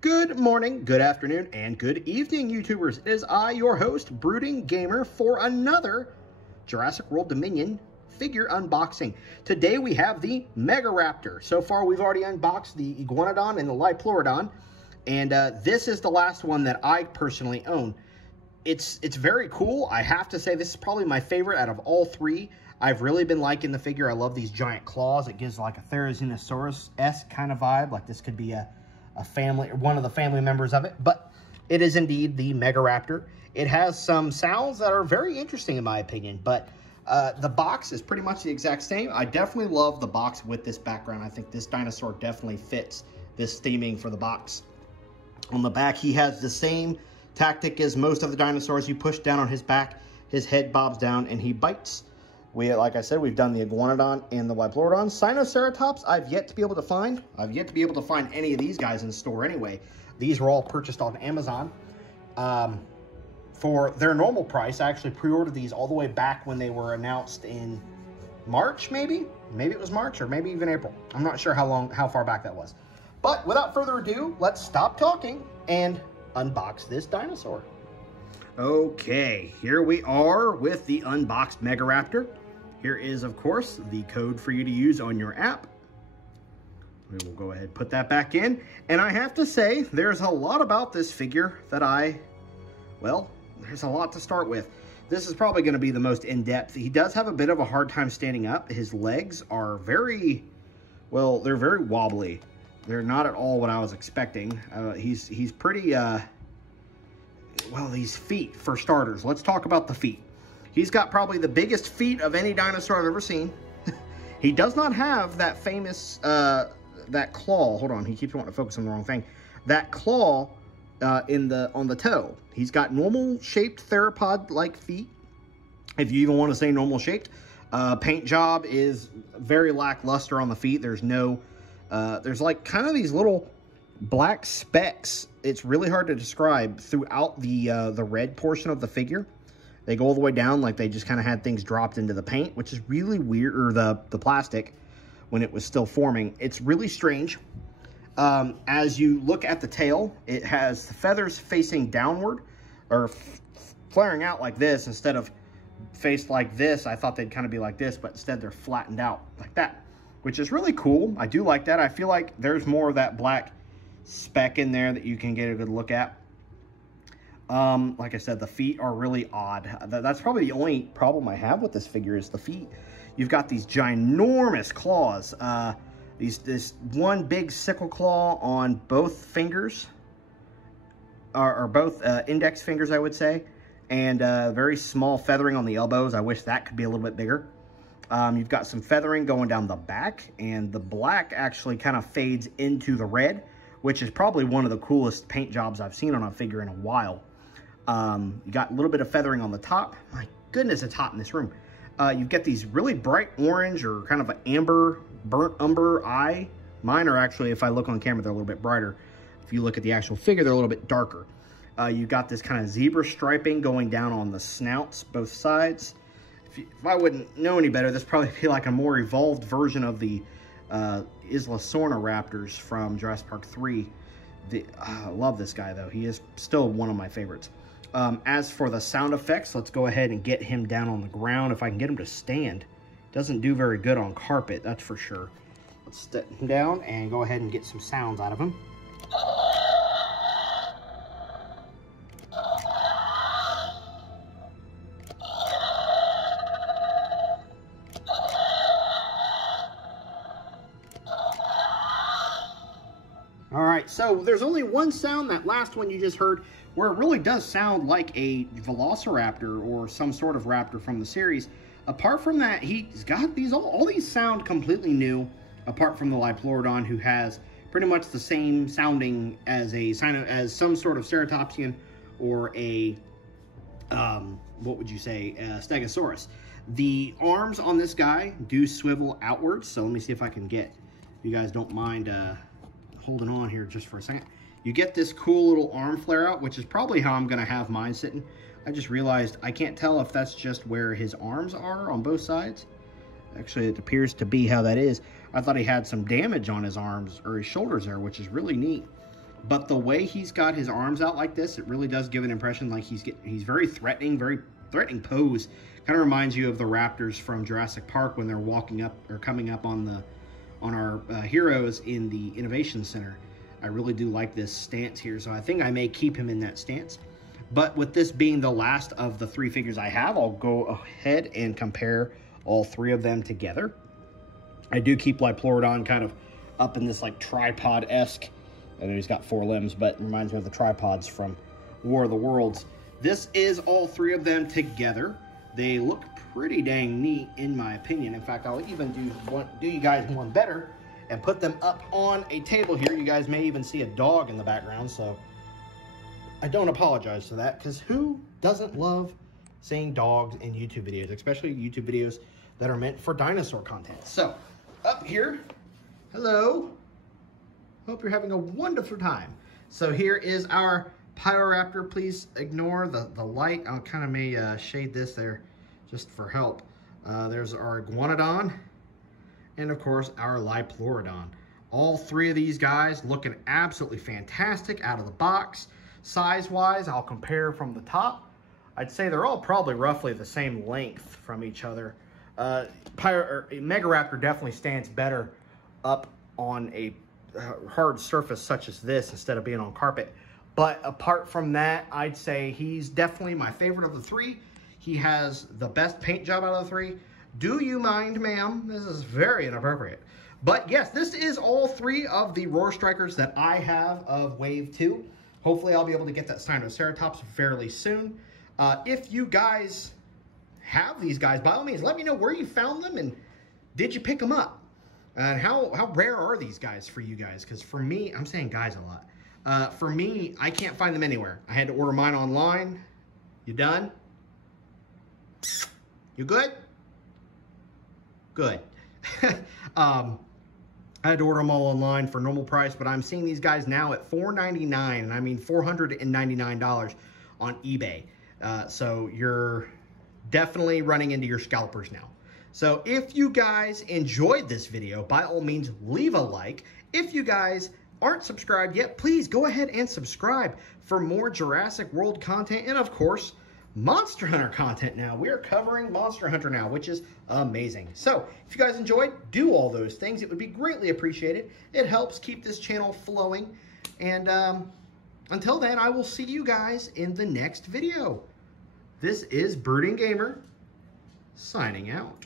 Good morning, good afternoon, and good evening, YouTubers. It is I, your host, Brooding Gamer, for another Jurassic World Dominion figure unboxing. Today we have the Megaraptor. So far we've already unboxed the Iguanodon and the Liopleurodon, and this is the last one that I personally own. It's very cool. I have to say this is probably my favorite out of all three. I've really been liking the figure. I love these giant claws. It gives like a Therizinosaurus-esque kind of vibe, like this could be a family, or one of the family members of it, but it is indeed the Megaraptor. It has some sounds that are very interesting in my opinion, but the box is pretty much the exact same. I definitely love the box with this background. I think this dinosaur definitely fits this theming for the box. On the back, he has the same tactic as most of the dinosaurs. You push down on his back, his head bobs down, and he bites. Like I said, we've done the Iguanodon and the Liopleurodon. Sinoceratops, I've yet to be able to find. I've yet to be able to find any of these guys in the store anyway. These were all purchased on Amazon for their normal price. I actually pre-ordered these all the way back when they were announced in March, maybe? Maybe it was March or maybe even April. I'm not sure how far back that was. But without further ado, let's stop talking and unbox this dinosaur. Okay, here we are with the unboxed Megaraptor. Here is, of course, the code for you to use on your app. We will go ahead and put that back in. And I have to say, there's a lot about this figure that well, there's a lot to start with. This is probably going to be the most in-depth. He does have a bit of a hard time standing up. His legs are very, well, they're very wobbly. They're not at all what I was expecting. He's pretty, well, these feet, for starters. Let's talk about the feet. He's got probably the biggest feet of any dinosaur I've ever seen. He does not have that famous, that claw. Hold on, he keeps wanting to focus on the wrong thing. That claw on the toe. He's got normal shaped theropod-like feet, if you even want to say normal shaped. Paint job is very lackluster on the feet. There's no, there's like kind of these little black specks. It's really hard to describe throughout the red portion of the figure. They go all the way down like they just kind of had things dropped into the paint, which is really weird, or the plastic when it was still forming. It's really strange. As you look at the tail, it has the feathers facing downward, or flaring out like this instead of faced like this. I thought they'd kind of be like this, but instead they're flattened out like that, which is really cool. I do like that. I feel like there's more of that black speck in there that you can get a good look at. Like I said, the feet are really odd. That's probably the only problem I have with this figure is the feet. You've got these ginormous claws. This one big sickle claw on both fingers, or both index fingers, I would say, and very small feathering on the elbows. I wish that could be a little bit bigger. You've got some feathering going down the back, and the black actually kind of fades into the red, which is probably one of the coolest paint jobs I've seen on a figure in a while. You got a little bit of feathering on the top. My goodness, it's hot in this room. You've got these really bright orange or kind of an amber, burnt umber eye. Mine are actually, if I look on camera, they're a little bit brighter. If you look at the actual figure, they're a little bit darker. You've got this kind of zebra striping going down on the snouts, both sides. If I wouldn't know any better, this probably be like a more evolved version of the Raptors from Jurassic Park 3. I love this guy, though. He is still one of my favorites. As for the sound effects, let's go ahead and get him down on the ground. If I can get him to stand. Doesn't do very good on carpet, that's for sure. Let's set him down and go ahead and get some sounds out of him. All right, so there's only one sound, that last one you just heard, where it really does sound like a velociraptor or some sort of raptor from the series. Apart from that, he's got these, all these sound completely new, apart from the Liopleurodon, who has pretty much the same sounding as some sort of ceratopsian or a, what would you say, a Stegosaurus. The arms on this guy do swivel outwards, so let me see if I can get, if you guys don't mind holding on here just for a second. You get this cool little arm flare out, which is probably how I'm going to have mine sitting. I just realized I can't tell if that's just where his arms are on both sides. Actually, it appears to be how that is. I thought he had some damage on his arms or his shoulders there, which is really neat. But the way he's got his arms out like this, it really does give an impression like he's very threatening pose. Kind of reminds you of the raptors from Jurassic Park when they're walking up or coming up on our heroes in the Innovation Center. I really do like this stance here, so I think I may keep him in that stance. But with this being the last of the 3 figures I have, I'll go ahead and compare all 3 of them together. I do keep Liplorodon kind of up in this like tripod-esque. I know he's got 4 limbs, but it reminds me of the tripods from War of the Worlds. This is all 3 of them together. They look pretty dang neat in my opinion. In fact, I'll even do you guys one better and put them up on a table here. You guys may even see a dog in the background, so I don't apologize for that, because who doesn't love seeing dogs in YouTube videos, especially YouTube videos that are meant for dinosaur content. So, up here, hello. Hope you're having a wonderful time. So here is our Megaraptor. Please ignore the light. I'll kind of may shade this there just for help. There's our Iguanodon, and of course our Liplorodon. All 3 of these guys looking absolutely fantastic out of the box. Size-wise, I'll compare from the top. I'd say they're all probably roughly the same length from each other. Megaraptor definitely stands better up on a hard surface such as this instead of being on carpet. But apart from that, I'd say he's definitely my favorite of the 3. He has the best paint job out of the 3. Do you mind, ma'am? This is very inappropriate. But yes, this is all 3 of the Roar Strikers that I have of Wave 2. Hopefully I'll be able to get that Stinoceratops fairly soon. If you guys have these guys, by all means, let me know where you found them and did you pick them up? And how rare are these guys for you guys? Because for me, I'm saying guys a lot. For me, I can't find them anywhere. I had to order mine online. You done? You good? Good. I had to order them all online for normal price, but I'm seeing these guys now at $4.99, and I mean $499 on eBay. So you're definitely running into your scalpers now. So if you guys enjoyed this video, by all means, leave a like. If you guys aren't subscribed yet, please go ahead and subscribe for more Jurassic World content, and of course, Monster Hunter content now. We are covering Monster Hunter now, which is amazing. So if you guys enjoyed, do all those things. It would be greatly appreciated. It helps keep this channel flowing. And until then, I will see you guys in the next video. This is Brooding Gamer, signing out.